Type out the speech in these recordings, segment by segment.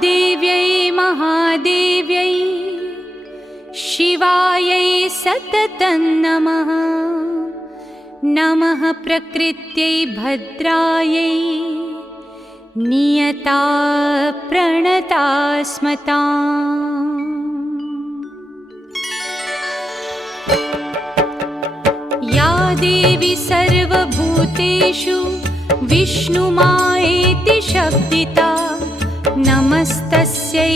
देव्यै महादेव्यै शिवायै सततं नमः। नमः प्रकृत्यै भद्रायै नियता प्रणता स्मताम्। या देवी सर्वभूतेषु विष्णुमायेति शब्दिता नमस्तस्यै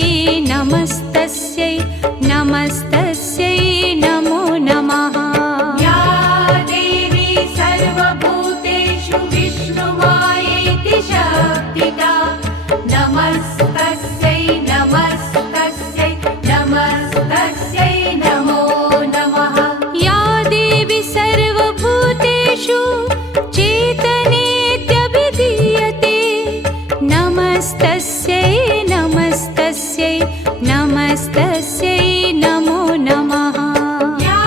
नमस्तस्यै नमस्तस्यै नमो नमः। या देवी सर्वभूतेषु विष्णुमायेति शब्दिता नमस्तस्यै नमस्तस्यै नमस्तस्यै नमो नमः। या देवी सर्वभूतेषु चेतनेत्यभिधीयते नमस्तस्यै नमस्तस्यै नमस्तस्यै नमो नमः। या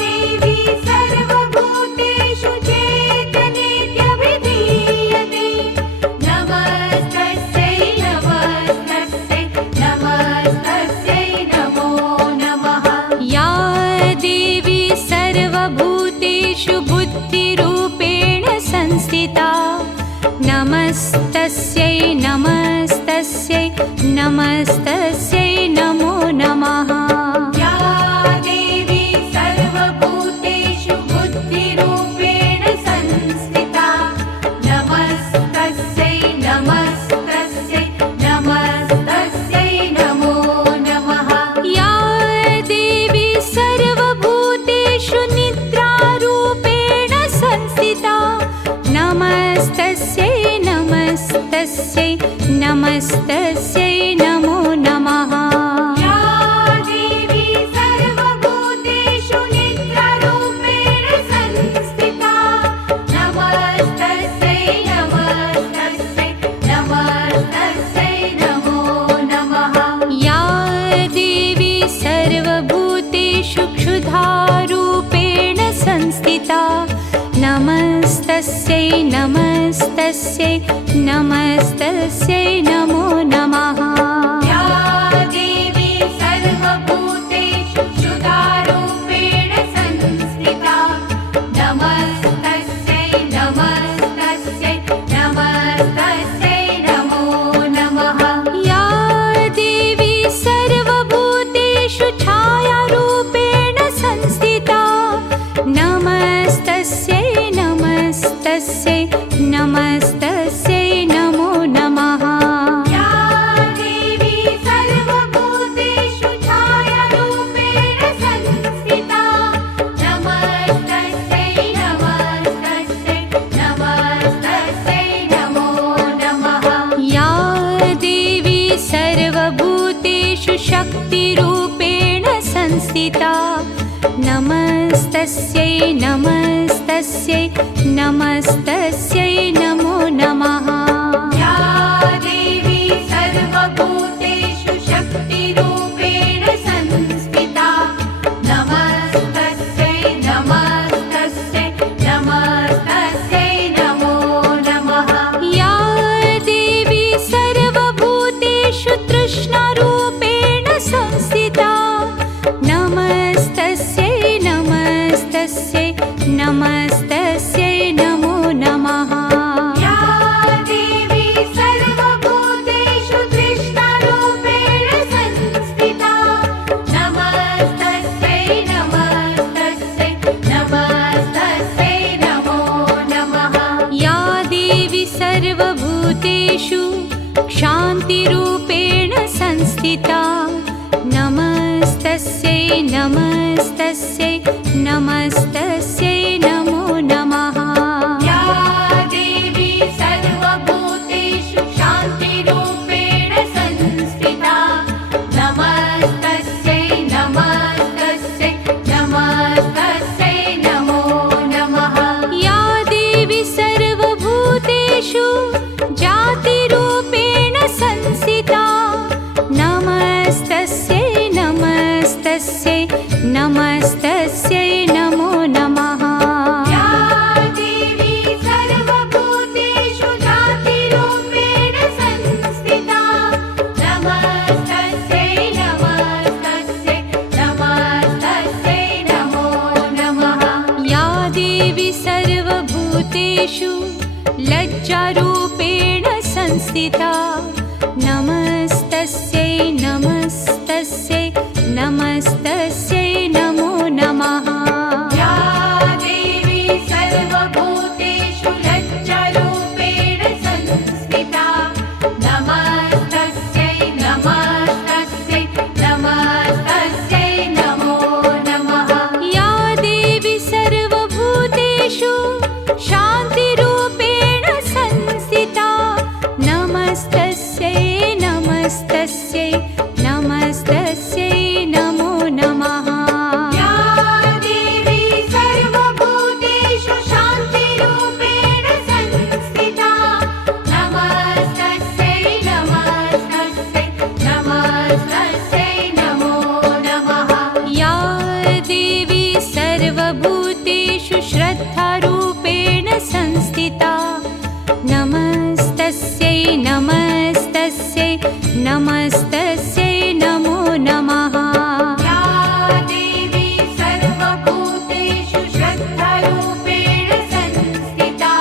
देवी सर्वभूतेषु चेतनेत्यभिधीयते नमस्तस्यै नमस्तस्यै नमस्तस्यै नमो नमः। या देवी सर्वभूतेषु बुद्धिरूपेण संस्थिता नमस्तस्यै नमस्तस्यै नमस्तस्यै नमो नमः। या देवी सर्वभूतेषु बुद्धिरूपेण संस्थिता नमस्तस्यै नमस्तस्यै नमस्तस्यै नमो नमः। या देवी सर्वभूतेषु निद्रारूपेण संस्थिता नमस्तस्यै नमस्तस्यै नमस्तस्यै नमो नमः। या देवी सर्वभूतेषु निद्रारूपेण संस्थिता नमस्तस्यै नमस्तस्यै नमस्तस्यै नमो नमः। या देवी सर्वभूतेषु क्षुधारूपेण संस्थिता नमस्तस्यै नमस्तस्यै नमस्तस्यै नमो नमः। या देवी सर्वभूतेषु क्षुधारूपेण संस्थिता नमस्तस्यै नमस्तस्यै नमस्तस्यै नमो नमः। या देवी सर्वभूतेषु छायारूपेण संस्थिता नमस्तस्यै नमस्तस्यै नमस्तस्यै नमो नमः। या देवी सर्वभूतेषु छायारूपेण संस्थिता नमस्तस्यै नमस्तस्यै नमस्तस्यै नमो नमः। या देवी सर्वभूतेषु शक्तिरूपेण संस्थिता नमस्तस्यै नमस्तस्यै नमस्तस्यै नमो नमः। या देवी सर्वभूतेषु शक्तिरूपेण संस्थिता नमस्तस्यै नमस्तस्यै नमस्तस्यै नमो नमः। या देवी सर्वभूतेषु तृष्णारूपेण संस्थिता नमस्तस्यै नमस्तस्यै नमस्तस्यै नमो नमः। या देवी सर्वभूतेषु तृष्णारूपेण संस्थिता नमस्तस्यै नमस्तस्यै नमस्तस्यै नमो नमः। या देवी सर्वभूतेषु क्षान्तिरूपेण संस्थिता नमस्तस्यै नमस्तस्यै नमस्तस्यै नमो नमः। या देवी सर्वभूतेषु शान्तिरूपेण संस्थिता नमस्तस्यै नमस्तस्यै नमस्तस्यै नमो नमः। या देवी सर्वभूतेषु जातिरूपेण संस्थिता नमस्तस्यै नमस्तस्यै नमस्तस्यै नमो नमः। लज्जारूपेण संस्थिता नमस्तस्यै नमस्तस्यै नमस्तस्यै नमो नमः या देवी सर्वभूतेषु लज्जारूपेण संस्थिता नमस्तस्यै नमस्तस्यै नमस्तस्यै नमो नमः या देवी सर्वभूतेषु शान्तिरूपेण संस्थिता नमस्तस्यै नमस्तस्यै नमस्तस्यै नमो नमः या देवी सर्वभूतेषु शान्तिरूपेण संस्थिता नमस्तस्यै नमस्तस्यै नमस्तस्यै नमो नमः या देवी सर्वभूतेषु श्रद्धारूपेण संस्थिता नमस्तस्यै नमस्तस्यै नमस्तस्यै नमो नमः या देवी सर्वभूतेषु श्रद्धारूपेण संस्थिता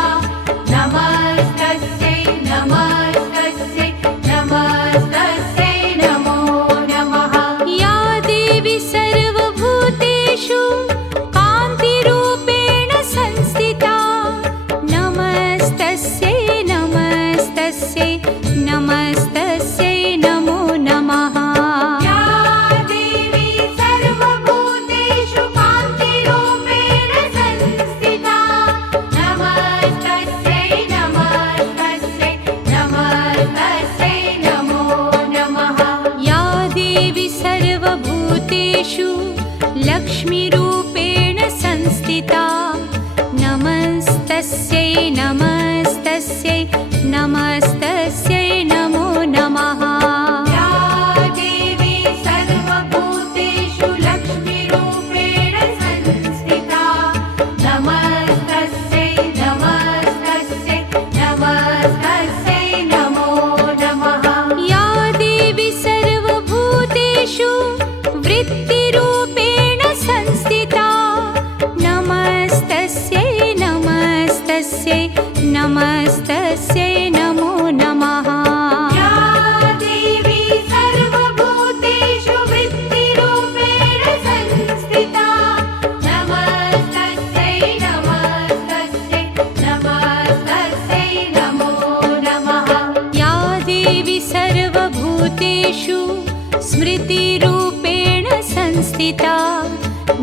नमस्तस्यै नमस्तस्यै नमस्तस्यै नमो नमः या देवी सर्वभूतेषु कान्तिरूपेण संस्थिता नमस्तस्यै नमस्तस्यै नमस्तस्यै नमो नमः या देवी सर्वभूतेषु कान्तिरूपेण संस्थिता नमस्तस्यै नमस्तस्यै नमस्तस्यै नमो नमः या देवी सर्वभूतेषु लक्ष्मीरूपेण संस्थिता नमस्तस्यै नमस्तस्यै नमस्तस्यै नमो नमः या देवी सर्वभूतेषु लक्ष्मीरूपेण संस्थिता नमस्तस्यै नमस्तस्यै नमस्तस्यै नमो नमः या देवी सर्वभूतेषु वृत्तिरूपेण संस्थिता नमस्तस्यै नमस्तस्यै नमस्तस्यै नमो नमः या देवी सर्वभूतेषु वृत्तिरूपेण संस्थिता नमस्तस्यै नमस्तस्यै नमस्तस्यै नमो नमः या देवी सर्वभूतेषु स्मृतिरूपेण संस्थिता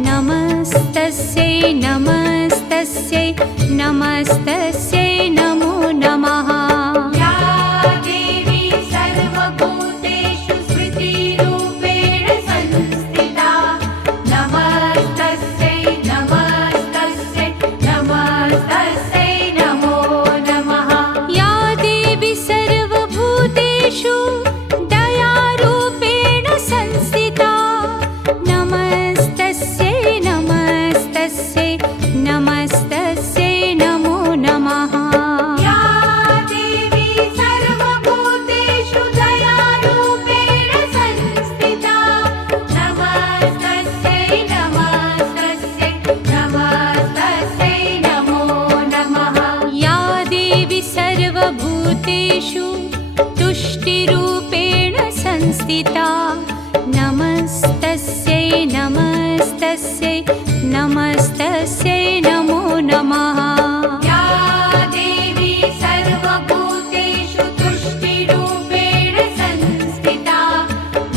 नमस्तस्यै नमस्तस्यै नमस्तस्यै नमो नमः या देवी सर्वभूतेषु स्मृतिरूपेण संस्थिता नमस्तस्यै नमस्तस्यै नमस्तस्यै नमो नमः या देवी सर्वभूतेषु दयारूपेण संस्थिता नमस्तस्यै नमस्तस्यै नमस्तस्यै नमो नमः या देवी सर्वभूतेषु दयारूपेण संस्थिता नमस्तस्यै नमस्तस्यै नमस्तस्यै नमो नमः या देवी सर्वभूतेषु तुष्टिरूपेण संस्थिता नमस्तस्यै नमस्तस्यै नमस्तस्यै नमो नमः या देवी सर्वभूतेषु तुष्टिरूपेण संस्थिता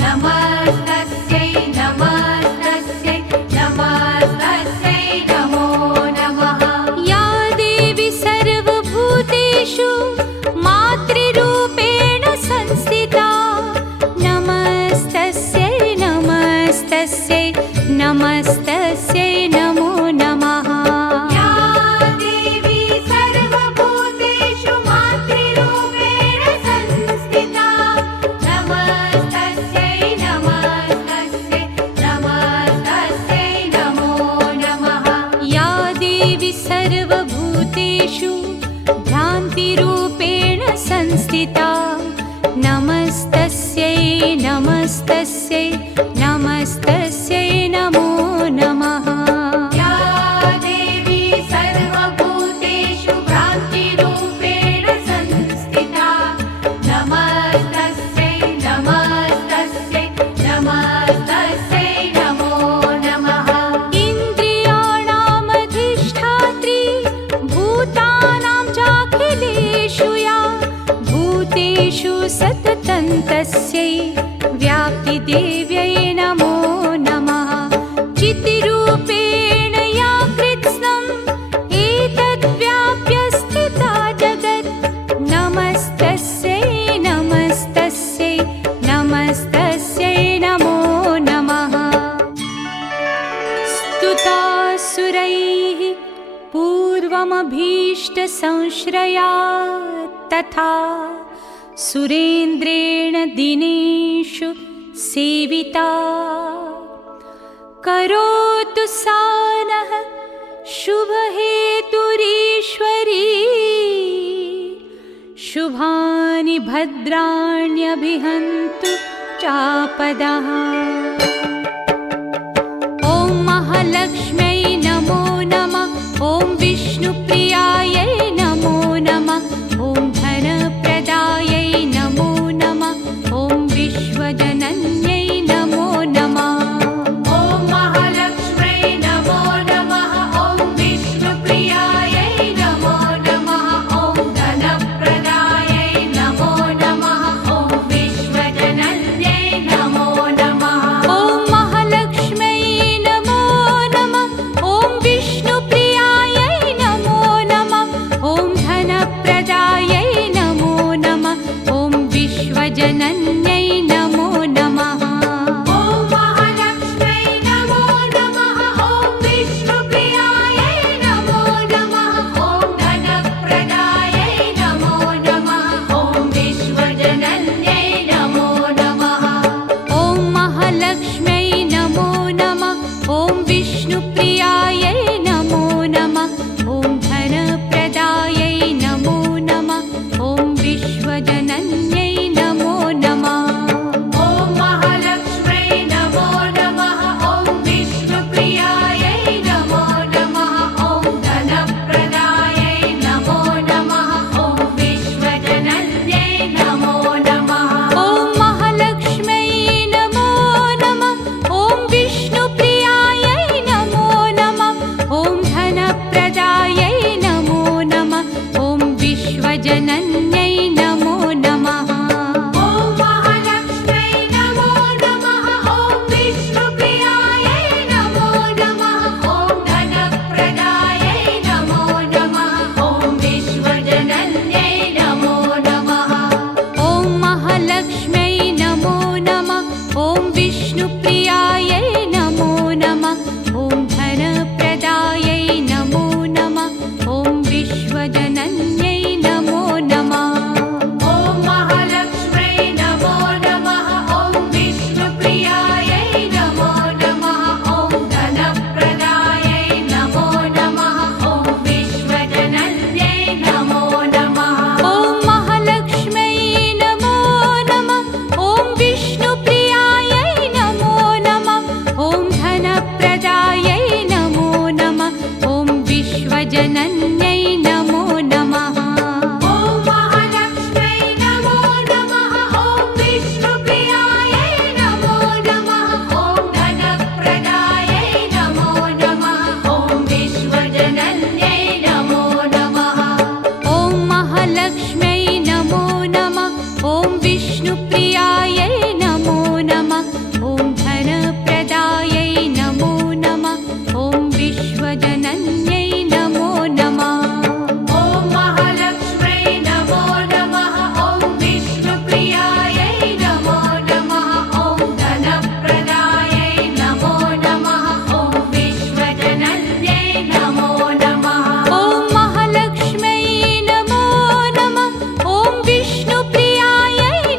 नमस्तस्यै नमस्तस्यै नमस्तस्यै नमो नमः या देवी सर्वभूतेषु मातृरूपेण संस्थिता नमस्तस्यै नमस्तस्यै नमस्तस्यै नमो नमः या देवी सततं तस्यै व्याप्तिदेव्यै नमो नमः चितिरूपेण या कृत्स्नम् एतद्व्याप्य स्थिता जगत् नमस्तस्यै नमस्तस्यै नमस्तस्यै नमो नमः स्तुतासुरैः पूर्वमभीष्टसंश्रया तथा सुरेन्द्रेण दिनेषु सेविता करोतु सा नः शुभहेतुरीश्वरी शुभानि भद्राण्यभिहन्तु चापदः ॐ महालक्ष्म्यै नमो नमः ॐ विष्णुप्रियायै नमो नमः ॐ धनप्रदायै नमो नमः ॐ विश्वजनन्यै नमो नमः ॐ महालक्ष्म्यै नमो नमः ॐ विष्णुप्रियायै नमो नमः ॐ धनप्रदायै नमो नमः ॐ विश्वजनन्यै नमो नमः ॐ महालक्ष्म्यै नमो नमः ॐ विष्णुप्रियायै नमो नमः ॐ धनप्रदायै नमो नमः ॐ विश्वजनन्यै नमो नमः ॐ महालक्ष्म्यै नमो नमः ॐ विष्णुप्रियायै नमो नमः ॐ धनप्रदायै नमो नमः ॐ विश्वजनन्यै नमो नमः ॐ महालक्ष्म्यै नमो नमः ॐ विष्णुप्रियायै नमो नमः ॐ धनप्रदायै नमो नमः ॐ विश्वजनन्यै नमो नमः ॐ महालक्ष्म्यै नमो नमः ॐ विष्णुप्रियायै नमो नमः ॐ धनप्रदायै नमो नमः ॐ विश्वजनन्यै नमो नमः ॐ महालक्ष्म्यै नमो नमः ॐ विष्णुप्रियायै नमो नमः ॐ धनप्रदायै नमो नमः ॐ विश्वजनन्यै नमो नमः ॐ महालक्ष्म्यै नमो नमः ॐ विष्णुप्रियायै नमो नमः ॐ धनप्रदायै नमो नमः ॐ विश्वजनन्यै नमो नमः ॐ महालक्ष्म्यै नमो नमः ॐ विष्णुप्रियायै नमो नमः ॐ धनप्रदायै नमो नमः ॐ विश्वजनन्यै नमो नमः ॐ महालक्ष्म्यै नमो नमः ॐ विष्णुप्रियायै नमो नमः ॐ धनप्रदायै नमो नमः ॐ विश्वजनन्यै नमो नमः ॐ महालक्ष्म्यै नमो नमः ॐ विष्णुप्रियायै नमो नमः ॐ धनप्रदायै नमो नमः ॐ विश्वजनन्यै नमो नमः ॐ महालक्ष्म्यै नमो नमः ॐ विष्णुप्रियायै नमो नमः ॐ धनप्रदायै नमो नमः ॐ विश्वजनन्यै नमो नमः ॐ महालक्ष्म्यै नमो नमः ॐ विष्णुप्रियायै नमो नमः ॐ धनप्रदायै नमो नमः ॐ विश्वजनन्यै नमो नमः ॐ महालक्ष्म्यै नमो नमः ॐ विष्णुप्रियायै नमो नमः ॐ धनप्रदायै नमो नमः ॐ विश्वजनन्यै नमो नमः ॐ महालक्ष्म्यै नमो नमः ॐ विष्णुप्रियायै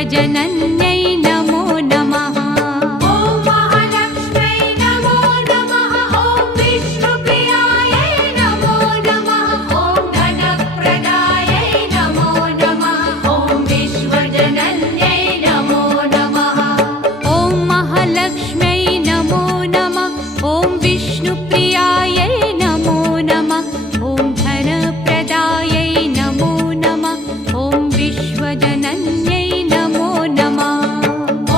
विश्वजनन्यै नमो नमः। ॐ महालक्ष्म्यै नमो नमः। ॐ विष्णुप्रियायै नमो नमः। ॐ धनप्रदायै नमो नमः। ॐ विश्वजनन्यै नमो नमः। ॐ महालक्ष्म्यै नमो नमः। ॐ विष्णुप्रियायै नमो नमः। ॐ धनप्रदायै नमो नमः। ॐ विश्वजनन्यै नमो नमः।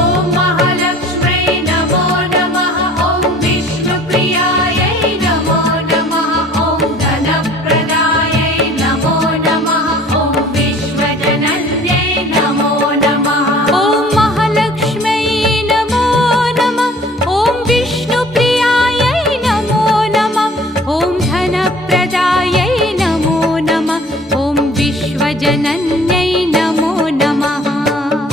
ॐ महालक्ष्म्यै नमो नमः। ॐ विष्णुप्रियायै नमो नमः। ॐ धनप्रदायै नमो नमः। ॐ विश्वजनन्यै नमो नमः। ॐ महालक्ष्म्यै नमो नमः। ॐ विष्णुप्रियायै नमो नमः। ॐ धनप्रदायै नमो नमः। ॐ विश्वजनन्यै नमो नमः।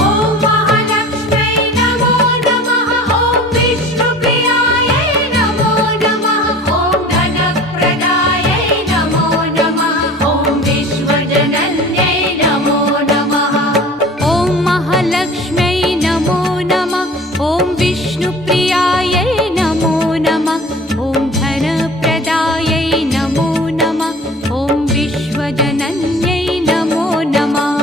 ॐ महालक्ष्म्यै नमो नमः। ॐ विष्णुप्रियायै नमो नमः। ॐ धनप्रदायै नमो नमः। ॐ विश्वजनन्यै नमो नमः। ॐ महालक्ष्म्यै नमो नमः। ॐ विष्णुप्रियायै नमो नमः। ॐ धनप्रदायै नमो नमः। ॐ विश्वजनन्यै नमो नमः।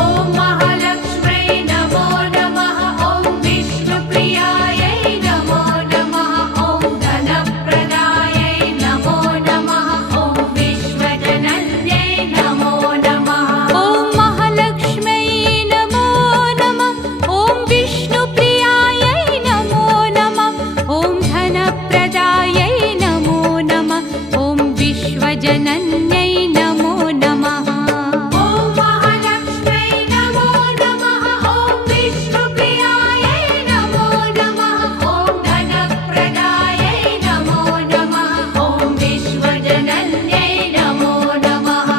ॐ महालक्ष्म्यै नमो नमः। ॐ विष्णुप्रियायै नमो नमः। ॐ धनप्रदायै नमो नमः। ॐ विश्वजनन्यै नमो नमः। ॐ महालक्ष्म्यै नमो नमः। ॐ विष्णुप्रियायै नमो नमः। ॐ धनप्रदायै नमो नमः। ॐ विश्वजनन्यै नमो नमः। ॐ महालक्ष्म्यै नमो नमः। ॐ विष्णुप्रियायै नमो नमः। ॐ धनप्रदायै नमो नमः। ॐ विश्वजनन्यै नमो नमः।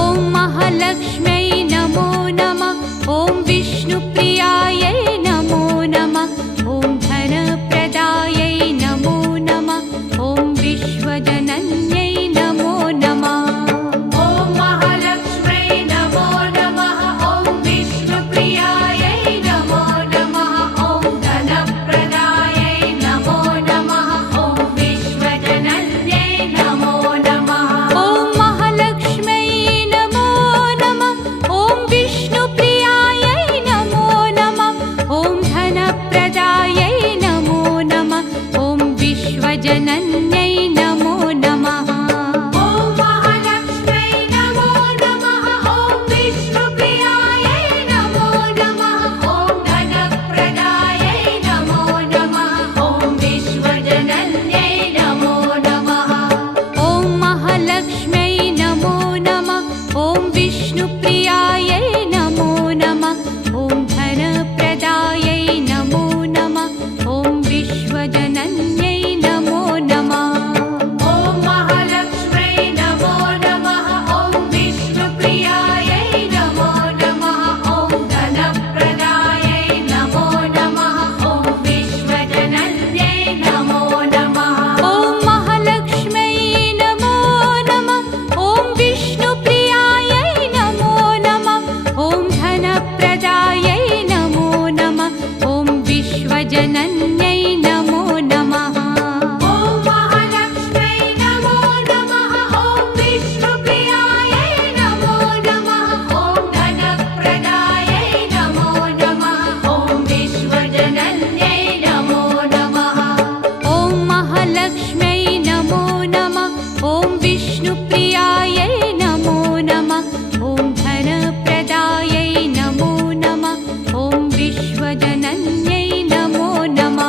ॐ महालक्ष्म्यै नमो नमः। ॐ विष्णुप्रियायै नमो नमः। ॐ धनप्रदायै नमो नमः। ॐ विश्वजनन्यै नमो नमः। ॐ महालक्ष्म्यै नमो नमः। ॐ विष्णुप्रियायै नमो नमः। ॐ धनप्रदायै नमो नमः। ॐ विश्वजनन्यै नमो नमः। ॐ महालक्ष्म्यै नमो नमः। ॐ विष्णुप्रियायै नमो नमः। ॐ धनप्रदायै नमो नमः। ॐ विश्वजनन्यै नमो नमः। ॐ महालक्ष्म्यै नमो नमः। ॐ विष्णुप्रियायै नमो नमः। ॐ धनप्रदायै नमो नमः। ॐ विश्वजनन्यै नमो नमः। ॐ महालक्ष्म्यै नमो नमः। ॐ विष्णुप्रियायै नमो नमः। ॐ धनप्रदायै नमो नमः। ॐ विश्वजनन्यै नमो नमः। ॐ महालक्ष्म्यै नमो नमः। ॐ विष्णुप्रियायै नमो नमः। ॐ धनप्रदायै नमो नमः। ॐ विश्वजनन्यै नमो नमः। ॐ महालक्ष्म्यै नमो नमः। ॐ विष्णुप्रियायै नमो नमः। ॐ धनप्रदायै नमो नमः। ॐ विश्वजनन्यै नमो नमः। ॐ महालक्ष्म्यै नमो नमः। ॐ विष्णुप्रियायै नमो नमः। ॐ धनप्रदायै नमो नमः। ॐ विश्वजनन्यै नमो नमः। ॐ महालक्ष्म्यै नमो नमः। ॐ विष्णुप्रियायै नमो नमः। ॐ धनप्रदायै नमो नमः। ॐ विश्वजनन्यै नमो नमः।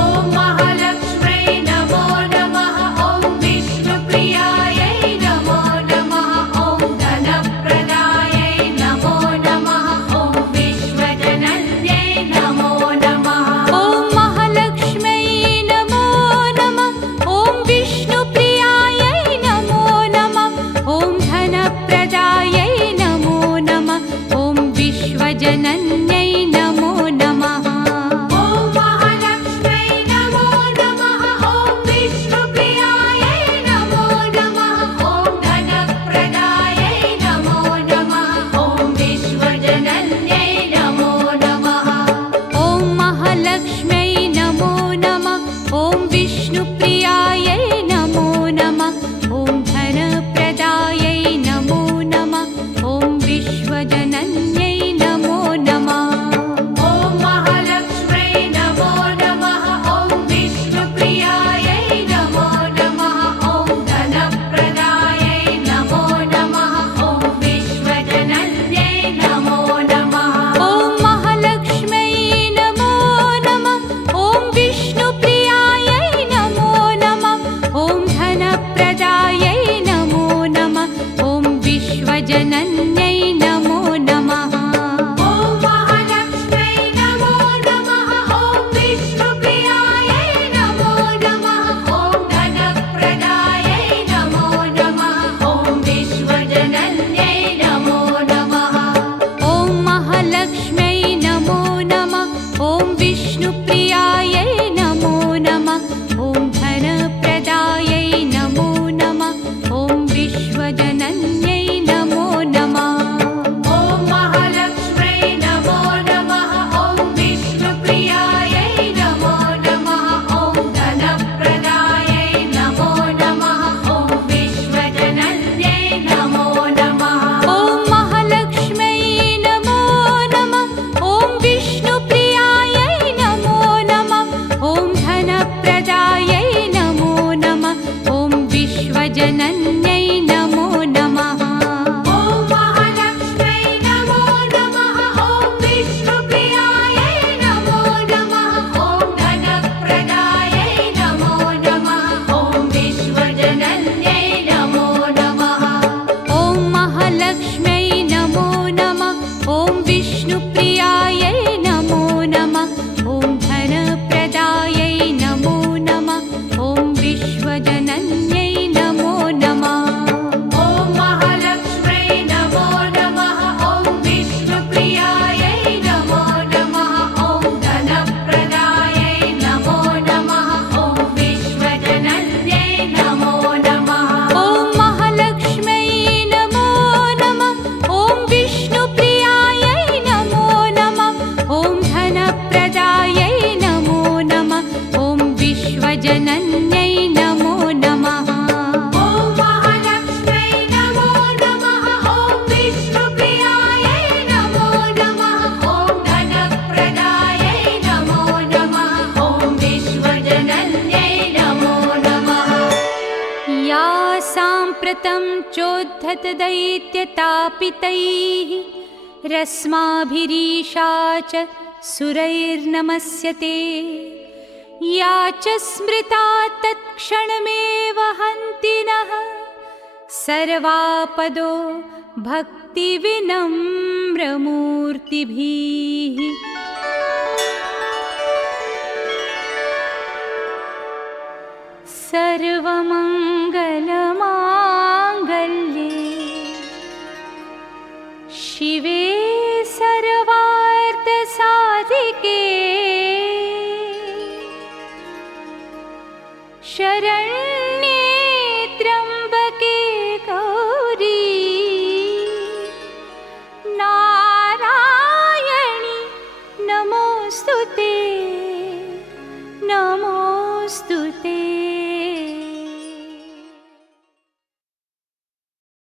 ॐ महालक्ष्म्यै नमो नमः। ॐ विष्णुप्रियायै नमो नमः। ॐ धनप्रदायै नमो नमः। ॐ विश्वजनन्यै नमो नमः। ॐ महालक्ष्म्यै नमो नमः। ॐ विष्णुप्रियायै नमो नमः। ॐ धनप्रदायै नमो नमः। ॐ विश्वजनन्यै नमो नमः। ॐ महालक्ष्म्यै नमो नमः। ॐ विष्णुप्रियायै नमो नमः। ॐ धनप्रदायै नमो नमः। ॐ विश्वजनन्यै नमो बृहद्दैत्यतापितैः रस्माभिरीशा च सुरैर्नमस्यते या च स्मृता तत्क्षणमेव हन्ति नः सर्वापदो भक्तिविनम्रमूर्तिभिः। सर्वमङ्गलमाङ्गल्ये शिवे सर्वार्थसाधिके शरण्ये